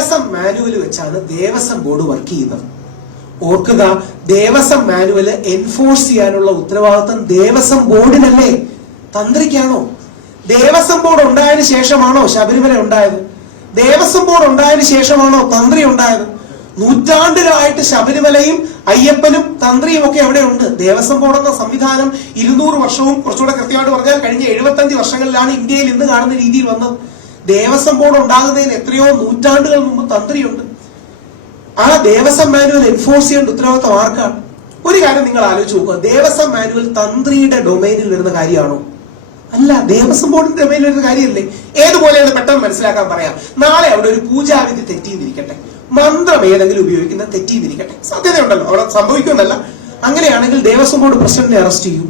Devaswom manual വെച്ചാണ് Devaswom board work ചെയ്യുന്നത്. ഓർക്കുക, ദേവസ്വം മാനുവൽ എൻഫോഴ്സ് ചെയ്യാനുള്ള ഉത്തരവാദിത്വം ദേവസ്വം ബോർഡിനല്ലേ, തന്ത്രിക്കാണോ? ദേവസ്വം ബോർഡ് ഉണ്ടായതിനു ശേഷമാണോ ശബരിമല ഉണ്ടായത്? ദേവസ്വം ബോർഡ് ഉണ്ടായതിനു ശേഷമാണോ തന്ത്രി ഉണ്ടായത്? നൂറ്റാണ്ടുകളായിട്ട് ശബരിമലയും അയ്യപ്പനും തന്ത്രിയും ഒക്കെ എവിടെയുണ്ട്? ദേവസ്വം ബോർഡ് എന്ന സംവിധാനം 200 വർഷവും കുറച്ചുകൂടെ കൃത്യമായിട്ട് പറഞ്ഞാൽ കഴിഞ്ഞ 75 വർഷങ്ങളിലാണ് ഇന്ത്യയിൽ ഇന്ന് കാണുന്ന രീതിയിൽ വന്നത്. ദേവസ്വം ബോർഡ് ഉണ്ടാകുന്നതിന് എത്രയോ നൂറ്റാണ്ടുകൾ മുമ്പ് തന്ത്രിയുണ്ട്. ആ ദേവസ്വം മാനുവൽ എൻഫോഴ്സ് ചെയ്യേണ്ട ഉത്തരവാദിത്വം ആർക്കാണ്? ഒരു കാര്യം നിങ്ങൾ ആലോചിച്ച് നോക്കുക, ദേവസ്വം മാനുവൽ തന്ത്രിയുടെ ഡൊമൈനിൽ വരുന്ന കാര്യമാണോ? അല്ല, ദേവസ്വം ബോർഡിന്റെ ഡൊമൈനിൽ വരുന്ന കാര്യമല്ലേ? ഏതുപോലെയാണ് പെട്ടെന്ന് മനസ്സിലാക്കാൻ പറയാം. നാളെ അവിടെ ഒരു പൂജാവിധി തെറ്റിയിരിക്കട്ടെ, മന്ത്രം ഏതെങ്കിലും ഉപയോഗിക്കുന്ന തെറ്റിയിരിക്കട്ടെ, സാധ്യതയുണ്ടല്ലോ, അവിടെ സംഭവിക്കുമെന്നല്ല. അങ്ങനെയാണെങ്കിൽ ദേവസ്വം ബോർഡ് പ്രസിഡന്റിനെ അറസ്റ്റ് ചെയ്യൂ.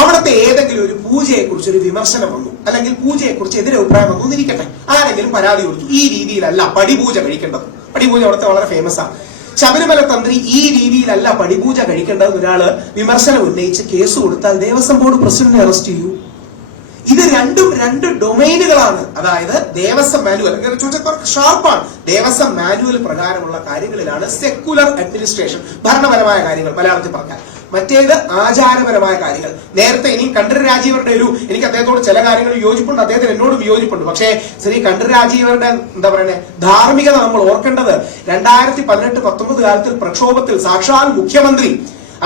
അവിടുത്തെ ഏതെങ്കിലും ഒരു പൂജയെ കുറിച്ച് ഒരു വിമർശനം വന്നു, അല്ലെങ്കിൽ പൂജയെ കുറിച്ച് എതിരെ അഭിപ്രായം വന്നു എന്നിരിക്കട്ടെ, ആരെങ്കിലും പരാതി കൊടുത്തു, ഈ രീതിയിലല്ല പടിപൂജ കഴിക്കേണ്ടത്. പടിപൂജ അവിടുത്തെ വളരെ ഫേമസ് ആണ്. ശബരിമല തന്ത്രി ഈ രീതിയിലല്ല പടിപൂജ കഴിക്കേണ്ടത് ഒരാള് വിമർശനം ഉന്നയിച്ച് കേസ് കൊടുത്താൽ ദേവസ്വം ബോർഡ് പ്രസിഡന്റിനെ അറസ്റ്റ് ചെയ്യൂ. ഇത് രണ്ടും രണ്ട് ഡൊമൈനുകളാണ്. അതായത് ദേവസ്വം മാനുവൽ ഷാർപ്പാണ്. ദേവസ്വം മാനുവൽ പ്രകാരമുള്ള കാര്യങ്ങളിലാണ് സെക്കുലർ അഡ്മിനിസ്ട്രേഷൻ, ഭരണപരമായ കാര്യങ്ങൾ മലയാളത്തിൽ പറഞ്ഞാൽ. മറ്റേത് ആചാരപരമായ കാര്യങ്ങൾ. നേരത്തെ ഇനി കണ്ഠരര് രാജീവരുടെ എനിക്ക് അദ്ദേഹത്തോട് ചില കാര്യങ്ങൾ യോജിപ്പുണ്ട്, അദ്ദേഹത്തിന് എന്നോടും യോജിപ്പുണ്ട്. പക്ഷേ ശ്രീ കണ്ഠരര് രാജീവരുടെ എന്താ പറയുന്നത് ധാർമ്മികത നമ്മൾ ഓർക്കേണ്ടത് 2018-19 കാലത്തിൽ പ്രക്ഷോഭത്തിൽ സാക്ഷാൽ മുഖ്യമന്ത്രി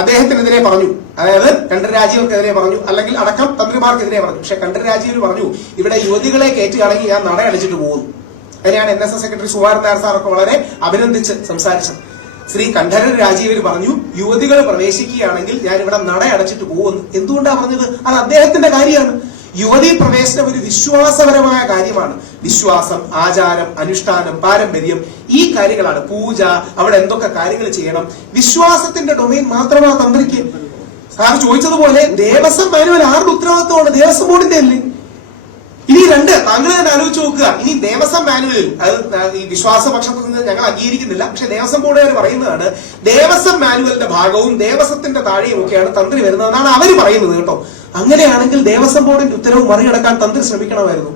അദ്ദേഹത്തിനെതിരെ പറഞ്ഞു, അതായത് കണ്ഠരര് രാജീവർക്കെതിരെ പറഞ്ഞു, അല്ലെങ്കിൽ അടക്കം തന്ത്രിമാർക്കെതിരെ പറഞ്ഞു. പക്ഷെ കണ്ഠരര് രാജീവർ പറഞ്ഞു, ഇവിടെ യുവതികളെ കയറ്റുകയാണെങ്കിൽ ഞാൻ നടയടച്ചിട്ട് പോകുന്നു. അതിനെയാണ് NSS സെക്രട്ടറി സുകുമാരൻ നായർ സാറൊക്കെ വളരെ അഭിനന്ദിച്ച് സംസാരിച്ചത്. ശ്രീ കണ്ഠരര് രാജീവർ പറഞ്ഞു, യുവതികൾ പ്രവേശിക്കുകയാണെങ്കിൽ ഞാൻ ഇവിടെ നടയടച്ചിട്ട് പോകുന്നു. എന്തുകൊണ്ടാണ് പറഞ്ഞത്? അത് അദ്ദേഹത്തിന്റെ കാര്യമാണ്. യുവതീ പ്രവേശനം ഒരു വിശ്വാസപരമായ കാര്യമാണ്. വിശ്വാസം, ആചാരം, അനുഷ്ഠാനം, പാരമ്പര്യം, ഈ കാര്യങ്ങളാണ്. പൂജ, അവിടെ എന്തൊക്കെ കാര്യങ്ങൾ ചെയ്യണം, വിശ്വാസത്തിന്റെ ഡൊമൈൻ മാത്രമാണ് തന്ത്രിക്ക്. സാർ ചോദിച്ചതുപോലെ ദേവസ്വം മാനുവൽ ആരുടെ ഉത്തരവാദിത്വമാണ്? ദേവസ്വം ബോർഡിന്റെ അല്ലേ? ഇനി രണ്ട്, താങ്കൾ തന്നെ ആലോചിച്ച് നോക്കുക. ഇനി ദേവസ്വം മാനുവലിൽ, അത് ഈ വിശ്വാസപക്ഷത്തിൽ നിന്ന് ഞങ്ങൾ അംഗീകരിക്കുന്നില്ല, പക്ഷെ ദേവസ്വം ബോർഡുകാർ പറയുന്നതാണ് ദേവസ്വം മാനുവലിന്റെ ഭാഗവും ദേവസ്വത്തിന്റെ താഴെയും ഒക്കെയാണ് തന്ത്രി വരുന്നതെന്നാണ് അവര് പറയുന്നത് കേട്ടോ. അങ്ങനെയാണെങ്കിൽ ദേവസ്വം ബോർഡിന്റെ ഉത്തരവ് മറികടക്കാൻ തന്ത്രി ശ്രമിക്കണമായിരുന്നു.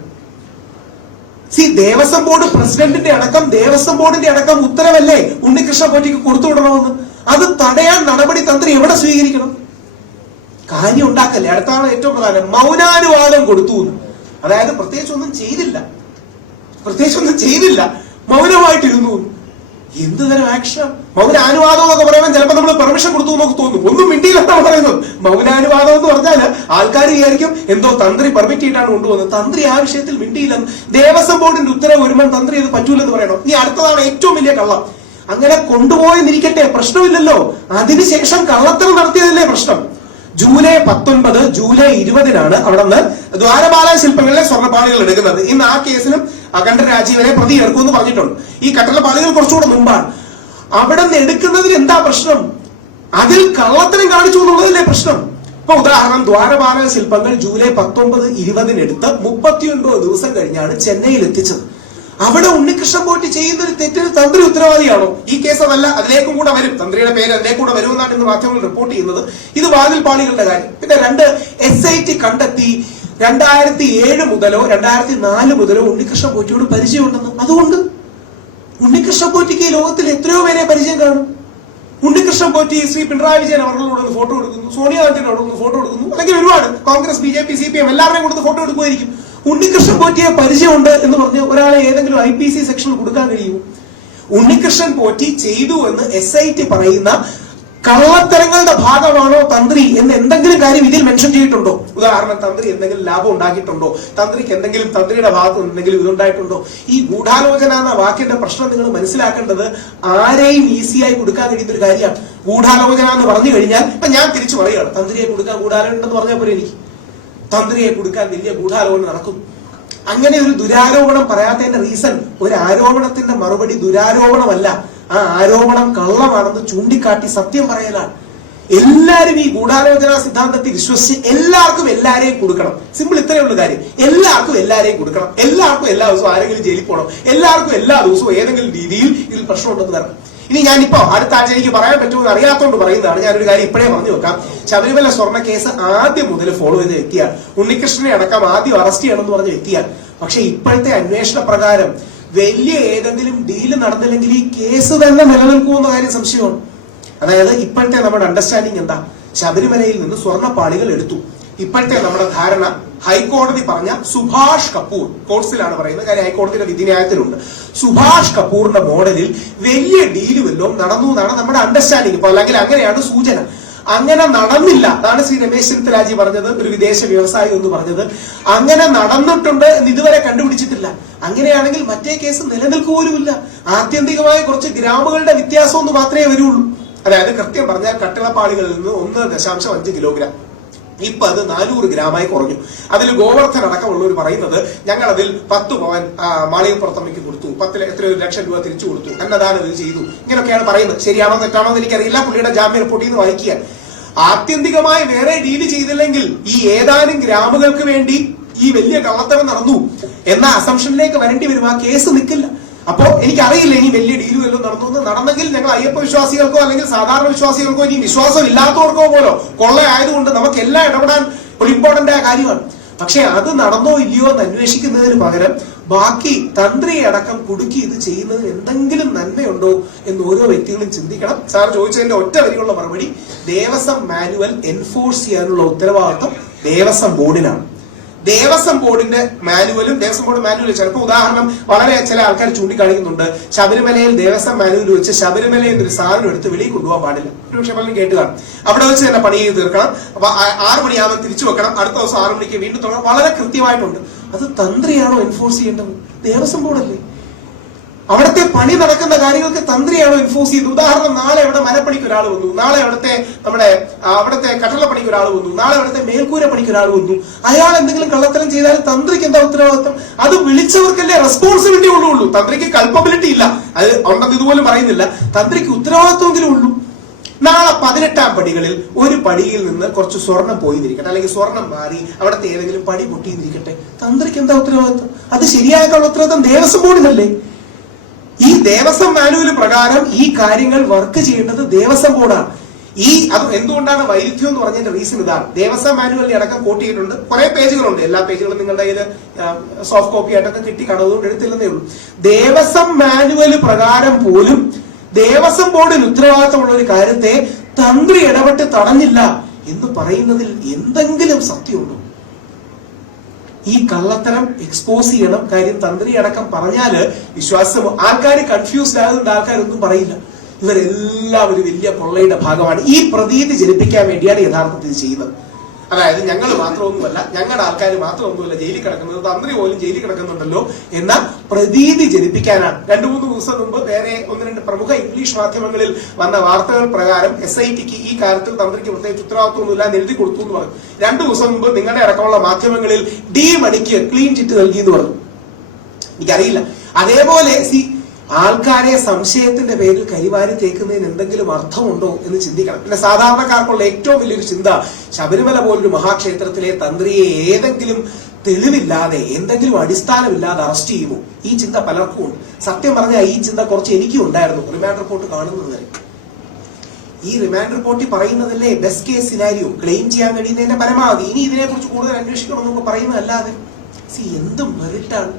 ദേവസ്വം ബോർഡ് പ്രസിഡന്റിന്റെ അടക്കം ദേവസ്വം ബോർഡിന്റെ അടക്കം ഉത്തരവല്ലേ ഉണ്ണികൃഷ്ണൻ പോറ്റിക്ക് കൊടുത്തുവിടണമെന്ന്? അത് തടയാൻ നടപടി തന്ത്രി എവിടെ സ്വീകരിക്കണം? കാര്യം ഉണ്ടാക്കല്ലേ. അടുത്താണ് ഏറ്റവും പ്രധാനം, മൗനാനുവാദം കൊടുത്തു. അതായത് പ്രത്യേകിച്ചൊന്നും ചെയ്തില്ല, മൗനമായിട്ടിരുന്നു. എന്ത് തരം ആക്ഷൻ? മൗനാനുവാദം എന്നൊക്കെ പറയുമ്പോൾ ചിലപ്പോൾ നമ്മൾ പെർമിഷൻ കൊടുത്തു എന്നൊക്കെ തോന്നും. ഒന്നും മിണ്ടിയില്ലെന്നാണ് പറയുന്നത്. മൗനാനുവാദം എന്ന് പറഞ്ഞാൽ ആൾക്കാർ വിചാരിക്കും എന്തോ തന്ത്രി പെർമിറ്റ് ചെയ്തിട്ടാണ് കൊണ്ടുപോകുന്നത്. തന്ത്രി ആ വിഷയത്തിൽ മിണ്ടിയില്ലെന്ന്. ദേവസ്വം ബോർഡിന്റെ ഉത്തരവ് വരുമ്പോൾ തന്ത്രി അത് പറ്റൂലെന്ന് പറയണം. ഇനി അടുത്തതാണ് ഏറ്റവും വലിയ കള്ളം. അങ്ങനെ കൊണ്ടുപോയെന്നിരിക്കട്ടെ, പ്രശ്നമില്ലല്ലോ. അതിനുശേഷം കള്ളത്തരം നടത്തിയതല്ലേ പ്രശ്നം. ജൂലൈ 19, ജൂലൈ 20 അവിടെ നിന്ന് ദ്വാരപാല ശില്പങ്ങളിലെ സ്വർണ്ണപ്പാളികൾ എടുക്കുന്നത്. ഇന്ന് ആ കേസിലും കണ്ഠരര് രാജീവരെ പ്രതി ചേർക്കുമെന്ന് പറഞ്ഞിട്ടുണ്ട്. ഈ കട്ടളപ്പാളികൾ കുറച്ചുകൂടെ മുമ്പാണ്. അവിടെ നിന്ന് എടുക്കുന്നതിൽ എന്താ പ്രശ്നം? അതിൽ കള്ളത്തരം കാണിച്ചു എന്നുള്ളതല്ലേ പ്രശ്നം. ഇപ്പൊ ഉദാഹരണം, ദ്വാരപാല ശില്പങ്ങൾ ജൂലൈ 19, 20 എടുത്ത് 39 ദിവസം കഴിഞ്ഞാണ് ചെന്നൈയിൽ എത്തിച്ചത്. അവിടെ ഉണ്ണികൃഷ്ണൻ പോറ്റി ചെയ്യുന്ന ഒരു തെറ്റിന് തന്ത്രി ഉത്തരവാദിയാണോ? ഈ കേസ് അതല്ല, അതിലേക്കും കൂടെ വരും, തന്ത്രിയുടെ പേര് അതിലേക്ക് കൂടെ വരുമെന്നാണ് ഇന്ന് മാധ്യമങ്ങൾ റിപ്പോർട്ട് ചെയ്യുന്നത്. ഇത് വാതിൽ പാളികളുടെ കാര്യം. പിന്നെ രണ്ട്, SIT കണ്ടെത്തി 2007 മുതലോ 2004 മുതലോ ഉണ്ണികൃഷ്ണൻ പോറ്റിയോട് പരിചയമുണ്ടെന്ന്. അതുകൊണ്ട് ഉണ്ണികൃഷ്ണൻ പോറ്റിക്ക് ഈ ലോകത്തിൽ എത്രയോ പേരെ പരിചയം കാണും. ഉണ്ണികൃഷ്ണൻ പോറ്റി ശ്രീ പിണറായി വിജയൻ അവരുടെ ഒന്ന് ഫോട്ടോ എടുക്കുന്നു, സോണിയാഗാന്ധിയുടെ ഒന്ന് ഫോട്ടോ എടുക്കുന്നു, അല്ലെങ്കിൽ ഒരുപാട് കോൺഗ്രസ്, BJP, CPM എല്ലാവരെയും കൊടുത്ത് ഫോട്ടോ എടുക്കുമായിരിക്കും. ഉണ്ണികൃഷ്ണൻ പോറ്റിയെ പരിചയമുണ്ട് എന്ന് പറഞ്ഞ് ഒരാളെ ഏതെങ്കിലും IPC സെക്ഷനിൽ കൊടുക്കാൻ കഴിയുമോ? ഉണ്ണികൃഷ്ണൻ പോറ്റി ചെയ്തു എന്ന് SIT പറയുന്ന കള്ളത്തരങ്ങളുടെ ഭാഗമാണോ തന്ത്രി എന്ന് എന്തെങ്കിലും കാര്യം ഇതിൽ മെൻഷൻ ചെയ്തിട്ടുണ്ടോ? ഉദാഹരണം, തന്ത്രി എന്തെങ്കിലും ലാഭം ഉണ്ടാക്കിയിട്ടുണ്ടോ? തന്ത്രിക്ക് എന്തെങ്കിലും തന്ത്രിയുടെ ഭാഗത്ത് എന്തെങ്കിലും ഇതുണ്ടായിട്ടുണ്ടോ? ഈ ഗൂഢാലോചന എന്ന വാക്കിന്റെ പ്രശ്നം നിങ്ങൾ മനസ്സിലാക്കേണ്ടത് ആരെയും ഈസിയായി കൊടുക്കാൻ കഴിയുന്ന ഒരു കാര്യമാണ്. ഗൂഢാലോചന എന്ന് പറഞ്ഞു കഴിഞ്ഞാൽ ഇപ്പൊ ഞാൻ തിരിച്ചു പറയുകയാണ്, തന്ത്രിയെ കൊടുക്കാൻ ഗൂഢാലോചന ഉണ്ടെന്ന് പറഞ്ഞാൽ പോലെ എനിക്ക് തന്ത്രിയെ കൊടുക്കാൻ വലിയ ഗൂഢാലോചന നടക്കും. അങ്ങനെ ഒരു ദുരാരോപണം പറയാത്തതിന്റെ റീസൺ, ഒരു ആരോപണത്തിന്റെ മറുപടി ദുരാരോപണമല്ല, ആ ആരോപണം കള്ളമാണെന്ന് ചൂണ്ടിക്കാട്ടി സത്യം പറയലാണ്. എല്ലാരും ഈ ഗൂഢാലോചന സിദ്ധാന്തത്തിൽ വിശ്വസിച്ച് എല്ലാവർക്കും എല്ലാരെയും കൊടുക്കണം. സിമ്പിൾ, ഇത്രയുള്ള കാര്യം. എല്ലാവർക്കും എല്ലാരെയും കൊടുക്കണം, എല്ലാവർക്കും എല്ലാ ദിവസവും ആരെങ്കിലും ജയിലിൽ പോകണം, എല്ലാവർക്കും എല്ലാ ദിവസവും ഏതെങ്കിലും രീതിയിൽ ഇതിൽ പ്രശ്നമുണ്ടെന്ന് വരണം. ഇനി ഞാനിപ്പോ അടുത്ത ആഴ്ച എനിക്ക് പറയാൻ പറ്റുമെന്ന് അറിയാത്തോണ്ട് പറയുന്നതാണ്. ഞാനൊരു കാര്യം ഇപ്പോഴേ പറഞ്ഞു വെക്കാം. ശബരിമല സ്വർണ്ണ കേസ് ആദ്യം മുതൽ ഫോളോ ചെയ്ത വ്യക്തിയാണ്. ഉണ്ണികൃഷ്ണനെ അടക്കം ആദ്യം അറസ്റ്റ് ചെയ്യണമെന്ന് പറഞ്ഞ വ്യക്തിയാണ്. പക്ഷെ ഇപ്പോഴത്തെ അന്വേഷണ പ്രകാരം വലിയ ഏതെങ്കിലും ഡീല് നടന്നില്ലെങ്കിൽ ഈ കേസ് തന്നെ നിലനിൽക്കുമെന്ന കാര്യം സംശയമാണ്. അതായത് ഇപ്പോഴത്തെ നമ്മുടെ അണ്ടർസ്റ്റാൻഡിങ് എന്താ? ശബരിമലയിൽ നിന്ന് സ്വർണ്ണപ്പാളികൾ എടുത്തു. ഇപ്പോഴത്തെ നമ്മുടെ ധാരണ ഹൈക്കോടതി പറഞ്ഞ സുഭാഷ് കപൂർ കോഴ്സിലാണ് പറയുന്നത്, കാര്യം ഹൈക്കോടതിയുടെ വിധിന്യായത്തിലുണ്ട്. സുഭാഷ് കപൂറിന്റെ മോഡലിൽ വലിയ ഡീല് വല്ലതും നടന്നു എന്നാണ് നമ്മുടെ അണ്ടർസ്റ്റാൻഡിങ് ഇപ്പൊ, അല്ലെങ്കിൽ അങ്ങനെയാണ് സൂചന. അങ്ങനെ നടന്നില്ല. അതാണ് ശ്രീ രമേശ് ചെന്നിത്തലാജി പറഞ്ഞത്, ഒരു വിദേശ വ്യവസായി എന്ന് പറഞ്ഞത്. അങ്ങനെ നടന്നിട്ടുണ്ട് എന്ന് ഇതുവരെ കണ്ടുപിടിച്ചിട്ടില്ല. അങ്ങനെയാണെങ്കിൽ മറ്റേ കേസ് നിലനിൽക്കുപോലുമില്ല. ആത്യന്തികമായ കുറച്ച് ഗ്രാമുകളുടെ വ്യത്യാസം ഒന്ന് മാത്രമേ വരുള്ളൂ. അതായത് കൃത്യം പറഞ്ഞാൽ കട്ടിളപ്പാളികളിൽ നിന്ന് 1.5 കിലോഗ്രാം ഇപ്പൊ അത് 400 ഗ്രാമായി കുറഞ്ഞു. അതിൽ ഗോവർദ്ധൻ അടക്കമുള്ളവർ പറയുന്നത് ഞങ്ങൾ അതിൽ 10 പവൻ മാളികപ്പുറത്തമ്മയ്ക്ക് കൊടുത്തു, 10 എത്രയോ ലക്ഷം രൂപ തിരിച്ചു കൊടുത്തു, എന്നതാണ് ഇത് ചെയ്തു, ഇങ്ങനെയൊക്കെയാണ് പറയുന്നത്. ശരിയാണോ തെറ്റാണോ എന്ന് എനിക്കറിയില്ല. പുള്ളിയുടെ ജാമ്യ റിപ്പോർട്ടിൽ നിന്ന് വായിക്കുക. ആത്യന്തികമായി വേറെ ഡീല് ചെയ്തില്ലെങ്കിൽ ഈ ഏതാനും ഗ്രാമുകൾക്ക് വേണ്ടി ഈ വലിയ കള്ളത്തരം നടന്നു എന്ന അസംഷനിലേക്ക് വരേണ്ടി വരും. ആ കേസ് നിൽക്കില്ല. അപ്പോ എനിക്കറിയില്ല ഇനി വലിയ ഡീലും എല്ലാം നടന്നു. നടന്നെങ്കിൽ ഞങ്ങൾ അയ്യപ്പ വിശ്വാസികൾക്കോ അല്ലെങ്കിൽ സാധാരണ വിശ്വാസികൾക്കോ ഇനി വിശ്വാസം ഇല്ലാത്തവർക്കോ പോലോ കൊള്ളയായതുകൊണ്ട് നമുക്ക് എല്ലാം ഇടപെടാൻ ഒരു ഇമ്പോർട്ടന്റ് ആയ കാര്യമാണ്. പക്ഷെ അത് നടന്നോ ഇല്ലയോ എന്ന് അന്വേഷിക്കുന്നതിന് പകരം ബാക്കി തന്ത്രിയെ അടക്കം കുടുക്കി ഇത് ചെയ്യുന്നതിന് എന്തെങ്കിലും നന്മയുണ്ടോ എന്ന് ഓരോ വ്യക്തികളും ചിന്തിക്കണം. സാർ ചോദിച്ചതിന്റെ ഒറ്റ വരികളുള്ള മറുപടി, ദേവസ്വം മാനുവൽ എൻഫോഴ്സ് ചെയ്യാനുള്ള ഉത്തരവാദിത്വം ദേവസ്വം ബോർഡിനാണ്. ദേവസ്വം ബോർഡിന്റെ മാനുവലും ദേവസ്വം ബോർഡ് മാനുവൽ ചിലപ്പോൾ ഉദാഹരണം വളരെ ചില ആൾക്കാർ ചൂണ്ടിക്കാണിക്കുന്നുണ്ട്, ശബരിമലയിൽ ദേവസ്വം മാനുവൽ വെച്ച് ശബരിമലയിൽ എന്നൊരു സാധനം എടുത്ത് വെളിയിൽ കൊണ്ടുപോകാൻ പാടില്ല. പക്ഷെ പലരും കേട്ട് കാണും. അവിടെ വെച്ച് തന്നെ പണി ചെയ്ത് തീർക്കണം, 6 മണിയാകുമ്പോൾ തിരിച്ചു വെക്കണം, അടുത്ത ദിവസം 6 മണിക്ക് വീണ്ടും തുടങ്ങണം. വളരെ കൃത്യമായിട്ടുണ്ട്. അത് തന്ത്രിയാണോ എൻഫോഴ്സ് ചെയ്യേണ്ടത്? ദേവസ്വം ബോർഡല്ലേ? അവിടുത്തെ പണി നടക്കുന്ന കാര്യങ്ങൾക്ക് തന്ത്രിയാണോ എൻഫോഴ്സ് ചെയ്തത്? ഉദാഹരണം, നാളെ അവിടെ മരപ്പണിക്ക് ഒരാൾ വന്നു, നാളെ അവിടുത്തെ കട്ടളപ്പണിക്ക് ഒരാൾ വന്നു, നാളെ അവിടുത്തെ മേൽക്കൂര പണിക്ക് ഒരാൾ വന്നു. അയാൾ എന്തെങ്കിലും കള്ളത്തരം ചെയ്താൽ തന്ത്രിക്ക് എന്താ ഉത്തരവാദിത്വം? അത് വിളിച്ചവർക്കല്ലേ റെസ്പോൺസിബിലിറ്റി ഉള്ളൂ. തന്ത്രിക്ക് കൾപ്പബിലിറ്റി ഇല്ല, അത് ഉണ്ടെന്ന് ഇതുപോലും പറയുന്നില്ല. തന്ത്രിക്ക് ഉത്തരവാദിത്വമെങ്കിലും ഉള്ളൂ. നാളെ 18ാം പടികളിൽ ഒരു പടിയിൽ നിന്ന് കുറച്ച് സ്വർണം പോയിന്നിരിക്കട്ടെ, അല്ലെങ്കിൽ സ്വർണം മാറി അവിടുത്തെ ഏതെങ്കിലും പടി പൊട്ടിയിരിക്കട്ടെ, തന്ത്രിക്ക് എന്താ ഉത്തരവാദിത്വം? അത് ശരിയാക്കാനുള്ള ഉത്തരവാദിത്വം ദേവസ്വം ബോർഡിനല്ലേ? ഈ ദേവസ്വം മാനുവൽ പ്രകാരം ഈ കാര്യങ്ങൾ വർക്ക് ചെയ്യേണ്ടത് ദേവസ്വം ബോർഡാണ്. അത് എന്തുകൊണ്ടാണ് വൈരുദ്ധ്യം എന്ന് പറഞ്ഞതിന്റെ റീസൺ ഇതാണ്. ദേവസ്വം മാനുവലിൽ അടക്കം കോട്ട് ചെയ്തിട്ടുണ്ട്, കുറെ പേജുകളുണ്ട്. എല്ലാ പേജുകളും നിങ്ങളുടെ കയ്യിൽ സോഫ്റ്റ് കോപ്പി ആയിട്ടൊക്കെ കിട്ടി കാണുന്നതുകൊണ്ട് എടുത്തില്ലെന്നേ ഉള്ളൂ. ദേവസ്വം മാനുവൽ പ്രകാരം പോലും ദേവസ്വം ബോർഡിന് ഉത്തരവാദിത്തമുള്ള ഒരു കാര്യത്തെ തന്ത്രി ഇടപെട്ട് തടഞ്ഞില്ല എന്ന് പറയുന്നതിൽ എന്തെങ്കിലും സത്യമുണ്ടോ? ഈ കള്ളത്തരം എക്സ്പോസ് ചെയ്യണം. കാര്യം തന്ത്രി അടക്കം പറഞ്ഞാല് വിശ്വാസം, ആൾക്കാർ കൺഫ്യൂസ്ഡ് ആകുന്നുണ്ട്. ആൾക്കാരൊന്നും പറയില്ല, ഇവരെല്ലാം ഒരു വലിയ കൊള്ളയുടെ ഭാഗമാണ്. ഈ പ്രതീതി ജനിപ്പിക്കാൻ വേണ്ടിയാണ് യഥാർത്ഥത്തിൽ ചെയ്യുന്നത്. അതായത് ഞങ്ങൾ മാത്രമൊന്നുമല്ല, ഞങ്ങളുടെ ആൾക്കാർ മാത്രമൊന്നുമല്ല ജയിലിൽ കിടക്കുന്നത്, തന്ത്രി പോലും ജയിലിൽ കിടക്കുന്നുണ്ടല്ലോ എന്ന പ്രതീതി ജനിപ്പിക്കാനാണ്. 2-3 ദിവസം മുമ്പ് വേറെ 1-2 പ്രമുഖ ഇംഗ്ലീഷ് മാധ്യമങ്ങളിൽ വന്ന വാർത്തകൾ പ്രകാരം SITക്ക് ഈ കാര്യത്തിൽ തന്ത്രിക്ക് പ്രത്യേകിച്ച് ഉത്തരവാദിത്വമൊന്നുമില്ല എഴുതി കൊടുത്തു എന്ന് പറഞ്ഞു. 2 ദിവസം മുമ്പ് നിങ്ങളുടെ അടക്കമുള്ള മാധ്യമങ്ങളിൽ D മണിക്ക് ക്ലീൻ ചിറ്റ് നൽകി എന്ന് പറഞ്ഞു. എനിക്കറിയില്ല. അതേപോലെ ആൾക്കാരെ സംശയത്തിന്റെ പേരിൽ കരിവാരി തേക്കുന്നതിന് എന്തെങ്കിലും അർത്ഥമുണ്ടോ എന്ന് ചിന്തിക്കണം. പിന്നെ സാധാരണക്കാർക്കുള്ള ഏറ്റവും വലിയൊരു ചിന്ത, ശബരിമല പോലൊരു മഹാക്ഷേത്രത്തിലെ തന്ത്രിയെ ഏതെങ്കിലും തെളിവില്ലാതെ എന്തെങ്കിലും അടിസ്ഥാനമില്ലാതെ അറസ്റ്റ് ചെയ്യുമോ? ഈ ചിന്ത പലർക്കും ഉണ്ട്. സത്യം പറഞ്ഞാൽ ഈ ചിന്ത കുറച്ച് എനിക്കും ഉണ്ടായിരുന്നു റിമാൻഡ് റിപ്പോർട്ട് കാണുന്നത് വരെ. ഈ റിമാൻഡ് റിപ്പോർട്ടിൽ പറയുന്നതല്ലേ ബെസ്റ്റ് കേസ് സിനാരിയോ, ക്ലെയിം ചെയ്യാൻ കഴിയുന്നതിന്റെ പരമാവധി. ഇനി ഇതിനെക്കുറിച്ച് കൂടുതൽ അന്വേഷിക്കണമെന്നൊക്കെ പറയുന്നതല്ലാതെ എന്ത് മെറിറ്റാണ്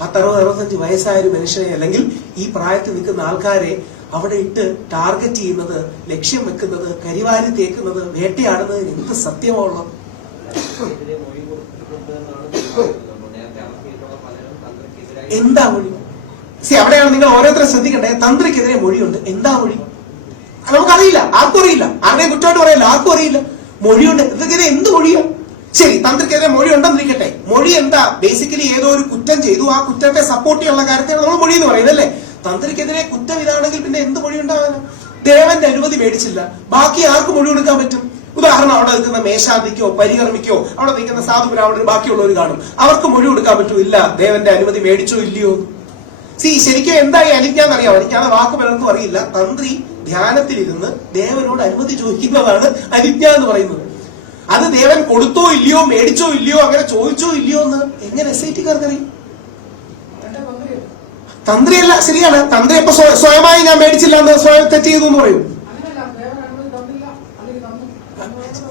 10-60-65 വയസ്സായ ഒരു മനുഷ്യനെ അല്ലെങ്കിൽ ഈ പ്രായത്തിൽ നിൽക്കുന്ന ആൾക്കാരെ അവിടെ ഇട്ട് ടാർഗറ്റ് ചെയ്യുന്നത്, ലക്ഷ്യം വെക്കുന്നത്, കരിവാരി തേക്കുന്നത്, വേട്ടയാടുന്നതിന് എന്ത് സത്യമുള്ള? എന്താ മൊഴി? അവിടെയാണ് നിങ്ങൾ ഓരോരുത്തരും ശ്രദ്ധിക്കണ്ടേ. തന്ത്രിക്കെതിരെ മൊഴിയുണ്ട്, എന്താ മൊഴി? നമുക്കറിയില്ല, ആർക്കും അറിയില്ല. ആരുടെയും കുറ്റമായിട്ട് പറയില്ല, ആർക്കും അറിയില്ല. മൊഴിയുണ്ട്, ഇതൊക്കെ എന്ത് മൊഴിയോ? ശരി, തന്ത്രിക്കെതിരെ മൊഴി ഉണ്ടെന്നിരിക്കട്ടെ. മൊഴി എന്താ? ബേസിക്കലി ഏതോ ഒരു കുറ്റം ചെയ്തു, ആ കുറ്റത്തെ സപ്പോർട്ട് ചെയ്യാനുള്ള കാര്യത്തെയാണ് നമ്മൾ മൊഴി എന്ന് പറയുന്നത് അല്ലേ? തന്ത്രിക്കെതിരെ കുറ്റം ഇതാണെങ്കിൽ പിന്നെ എന്ത് മൊഴി ഉണ്ടാവാനോ? ദേവന്റെ അനുമതി മേടിച്ചില്ല, ബാക്കി ആർക്ക് മൊഴി കൊടുക്കാൻ പറ്റും? ഉദാഹരണം, അവിടെ നിൽക്കുന്ന മേശാന്തിക്കോ പരികർമ്മിക്കോ അവിടെ നിൽക്കുന്ന സാധു ബ്രാഹ്മണർ ബാക്കിയുള്ളവർ കാണും, അവർക്ക് മൊഴി കൊടുക്കാൻ പറ്റൂല്ല ദേവന്റെ അനുമതി മേടിച്ചോ ഇല്ലയോ? ശരിക്കും എന്തായി അലിഞ്ഞാന്നറിയാം. അലിഞ്ഞാതെ വാക്ക് പലർക്കും അറിയില്ല. തന്ത്രി ധ്യാനത്തിലിരുന്ന് ദേവനോട് അനുമതി ചോദിക്കുന്നതാണ് അലിഞ്ഞ എന്ന് പറയുന്നത്. അത് ദേവൻ കൊടുത്തോ ഇല്ലയോ, മേടിച്ചോ ഇല്ലയോ, അങ്ങനെ ചോദിച്ചോ ഇല്ലയോ എന്ന് എങ്ങനെ SITക്കാർക്ക് അറിയും? തന്ത്രിയല്ല, ശരിയാണ്. തന്ത്രി ഇപ്പൊ സ്വയമായി ഞാൻ മേടിച്ചില്ല എന്ന് സ്വയം തെറ്റ് ചെയ്തു എന്ന് പറയും.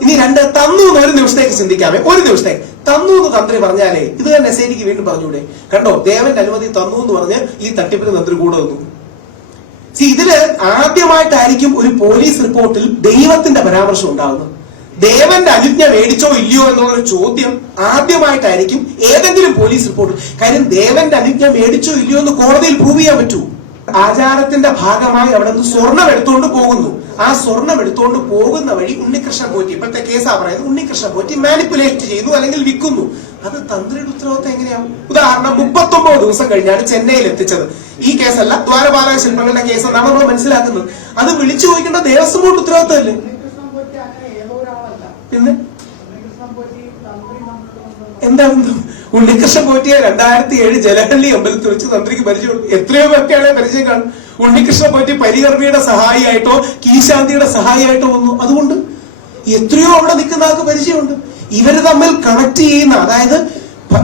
ഇനി 2 തന്നു എന്ന് ഒരു ദിവസത്തേക്ക് ചിന്തിക്കാമേ. ഒരു ദിവസത്തേക്ക് തന്നു എന്ന് തന്ത്രി പറഞ്ഞാലേ ഇത് തന്നെ എസ്ഐക്ക് വീണ്ടും പറഞ്ഞൂടെ? കണ്ടോ, ദേവന്റെ അനുമതി തന്നു എന്ന് പറഞ്ഞ് ഈ തട്ടിപ്പിന് തന്ത്രി കൂടെ വന്നു. ഇതില് ആദ്യമായിട്ടായിരിക്കും ഒരു പോലീസ് റിപ്പോർട്ടിൽ ദൈവത്തിന്റെ പരാമർശം ഉണ്ടാകുന്നത്. ദേവന്റെ അനുജ്ഞ മേടിച്ചോ ഇല്ലയോ എന്നുള്ളൊരു ചോദ്യം ആദ്യമായിട്ടായിരിക്കും ഏതെങ്കിലും പോലീസ് റിപ്പോർട്ട്. കാര്യം ദേവന്റെ അനുജ്ഞ മേടിച്ചോ ഇല്ലയോ എന്ന് കോടതിയിൽ പ്രൂവ് ചെയ്യാൻ പറ്റൂ. ആചാരത്തിന്റെ ഭാഗമായി അവിടെ നിന്ന് സ്വർണം എടുത്തുകൊണ്ട് പോകുന്നു. ആ സ്വർണം എടുത്തുകൊണ്ട് പോകുന്ന വഴി ഉണ്ണികൃഷ്ണൻ പോറ്റി, ഇപ്പോഴത്തെ കേസാ പറയുന്നത്, ഉണ്ണികൃഷ്ണൻ പോറ്റി മാനിപ്പുലേറ്റ് ചെയ്യുന്നു അല്ലെങ്കിൽ വിൽക്കുന്നു. അത് തന്ത്രിയുടെ ഉത്തരവാദിത്തം എങ്ങനെയാവും? ഉദാഹരണം, 39 ദിവസം കഴിഞ്ഞാണ് ചെന്നൈയിൽ എത്തിച്ചത്. ഈ കേസല്ല, ദ്വാരപാലക ശില്പങ്ങളുടെ കേസ് എന്നാണ് നമ്മൾ മനസ്സിലാക്കുന്നത്. അത് വിളിച്ചു ചോദിക്കേണ്ട ദേവസ്വം ബോർഡ് ഉത്തരവാദിത്തമല്ലേ? പിന്നെ എന്താ ഉണ്ണികൃഷ്ണൻ പോറ്റിയെ 2007 ജലഹള്ളി അമ്പലത്തിൽ വെച്ച് തന്ത്രിക്ക് പരിചയം. എത്രയോ പേർക്കാണ് പരിചയം കാണും. ഉണ്ണികൃഷ്ണൻ പോറ്റി പരികർമ്മിയുടെ സഹായിയായിട്ടോ കീശാന്തിയുടെ സഹായിയായിട്ടോ വന്നു. അതുകൊണ്ട് എത്രയോ അവിടെ നിൽക്കുന്ന ആൾക്ക് പരിചയമുണ്ട്. ഇവര് തമ്മിൽ കണക്ട് ചെയ്യുന്ന, അതായത്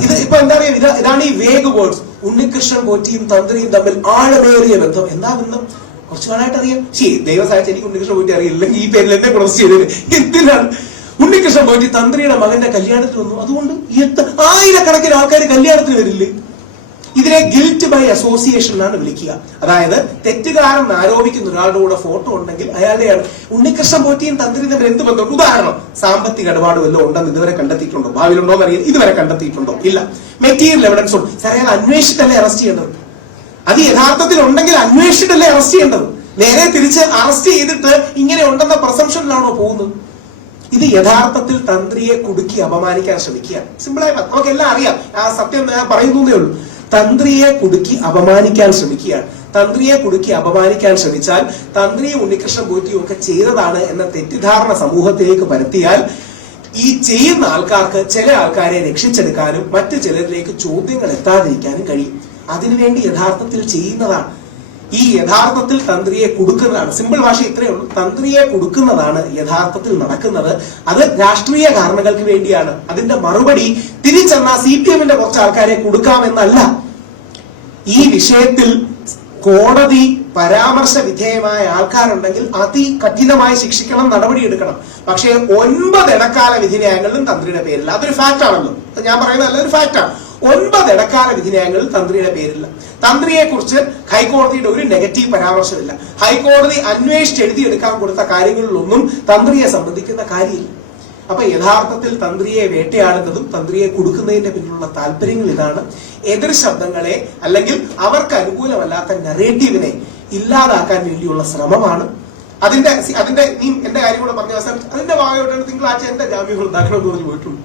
ഇത് ഇപ്പൊ എന്താ പറയാ, ഇതാണ് ഈ വേഗ് വേർഡ്സ്. ഉണ്ണികൃഷ്ണൻ പോറ്റിയും തന്ത്രിയും തമ്മിൽ ആഴമേറിയ ബന്ധം. എന്താ ബന്ധം? കുറച്ചു കാലമായിട്ട് അറിയാം. ദൈവം സഹായിച്ച് എനിക്ക് ഉണ്ണികൃഷ്ണൻ പോറ്റി അറിയില്ലെങ്കിൽ ഈ പേരിൽ എന്നെ ക്രോസ് ചെയ്തത് എന്തിനാണ്? ഉണ്ണികൃഷ്ണൻ പോറ്റി തന്ത്രിയുടെ മകന്റെ കല്യാണത്തിന് വന്നു. അതുകൊണ്ട് ആയിരക്കണക്കിന് ആൾക്കാർ കല്യാണത്തിന് വരില്ലേ? ഇതിനെ ഗിൽറ്റ് ബൈ അസോസിയേഷൻ എന്നാണ് വിളിക്കുക. അതായത് തെറ്റുകാരൻ ആരോപിക്കുന്ന ഒരാളുടെ കൂടെ ഫോട്ടോ ഉണ്ടെങ്കിൽ അയാളുടെയാണ്. ഉണ്ണികൃഷ്ണൻ പോറ്റിയും തന്ത്രിയും തമ്മിൽ എന്ത് ബന്ധമുണ്ട്? ഉദാഹരണം, സാമ്പത്തിക ഇടപാട് വല്ലതും ഉണ്ടെന്ന് ഇതുവരെ കണ്ടെത്തിയിട്ടുണ്ടോ? ഭാവിയിലുണ്ടോ എന്ന് അറിയാം. ഇതുവരെ കണ്ടെത്തിയിട്ടുണ്ടോ? ഇല്ല. മെറ്റീരിയൽ എവിഡൻസ് ഉണ്ട്. സാറേ, അത് അന്വേഷിച്ചിട്ടല്ലേ അറസ്റ്റ് ചെയ്യേണ്ടത്? അത് യഥാർത്ഥത്തിൽ ഉണ്ടെങ്കിൽ അന്വേഷിച്ചിട്ടല്ലേ അറസ്റ്റ് ചെയ്യേണ്ടത്? നേരെ തിരിച്ച് അറസ്റ്റ് ചെയ്തിട്ട് ഇങ്ങനെ ഉണ്ടെന്ന പ്രസംഷനിലാണോ പോകുന്നത്? ഇത് യഥാർത്ഥത്തിൽ തന്ത്രിയെ കുടുക്കി അപമാനിക്കാൻ ശ്രമിക്കുകയാണ്. സിമ്പിളായി നമുക്ക് എല്ലാം അറിയാം. ആ സത്യം പറയുന്നതേ ഉള്ളൂ. തന്ത്രിയെ കുടുക്കി അപമാനിക്കാൻ ശ്രമിക്കുകയാണ്. തന്ത്രിയെ കുടുക്കി അപമാനിക്കാൻ ശ്രമിച്ചാൽ തന്ത്രിയും ഉണ്ണികൃഷ്ണൻ പോറ്റിയും ഒക്കെ ചെയ്തതാണ് എന്ന തെറ്റിദ്ധാരണ സമൂഹത്തിലേക്ക് പരത്തിയാൽ ഈ ചെയ്യുന്ന ആൾക്കാർക്ക് ചില ആൾക്കാരെ രക്ഷിച്ചെടുക്കാനും മറ്റു ചിലരിലേക്ക് ചോദ്യങ്ങൾ എത്താതിരിക്കാനും കഴിയും. അതിനുവേണ്ടി യഥാർത്ഥത്തിൽ ചെയ്യുന്നതാണ്. ഈ യഥാർത്ഥത്തിൽ തന്ത്രിയെ കൊടുക്കുന്നതാണ്. സിമ്പിൾ ഭാഷ ഇത്രയേ ഉള്ളൂ. തന്ത്രിയെ കൊടുക്കുന്നതാണ് യഥാർത്ഥത്തിൽ നടക്കുന്നത്. അത് രാഷ്ട്രീയ കാരണങ്ങൾക്ക് വേണ്ടിയാണ്. അതിന്റെ മറുപടി തിരിച്ചെന്നാ CPM-ന്റെ കുറച്ച് ആൾക്കാരെ കൊടുക്കാമെന്നല്ല. ഈ വിഷയത്തിൽ കോടതി പരാമർശ വിധേയമായ ആൾക്കാരുണ്ടെങ്കിൽ അതികഠിനമായി ശിക്ഷിക്കണം, നടപടിയെടുക്കണം. പക്ഷേ 9 ഇടക്കാല വിധിന്യായങ്ങളിലും തന്ത്രിയുടെ പേരില്ല. അതൊരു ഫാക്ട് ആണല്ലോ. ഞാൻ പറയുന്നത് നല്ലൊരു ഫാക്റ്റാണ്. 9 ഇടക്കാല വിധിന്യായങ്ങളിൽ തന്ത്രിയുടെ പേരില്ല. തന്ത്രിയെ കുറിച്ച് ഹൈക്കോടതിയുടെ ഒരു നെഗറ്റീവ് പരാമർശമില്ല. ഹൈക്കോടതി അന്വേഷിച്ച് എഴുതിയെടുക്കാൻ കൊടുത്ത കാര്യങ്ങളിലൊന്നും തന്ത്രിയെ സംബന്ധിക്കുന്ന കാര്യമില്ല. അപ്പൊ യഥാർത്ഥത്തിൽ തന്ത്രിയെ വേട്ടയാടുന്നതും തന്ത്രിയെ കൊടുക്കുന്നതിന്റെ പിന്നിലുള്ള താല്പര്യങ്ങൾ ഇതാണ്. എതിർ ശബ്ദങ്ങളെ അല്ലെങ്കിൽ അവർക്ക് അനുകൂലമല്ലാത്ത നറേറ്റീവിനെ ഇല്ലാതാക്കാൻ വേണ്ടിയുള്ള ശ്രമമാണ്. അതിന്റെ നീ എന്റെ കാര്യം കൂടെ പറഞ്ഞ അവസാനം അതിന്റെ ഭാഗമായിട്ടാണ് തിങ്കളാഴ്ച എന്റെ ജാമ്യങ്ങൾ ഉണ്ടാക്കണമെന്ന് പറഞ്ഞ് പോയിട്ടുണ്ട്.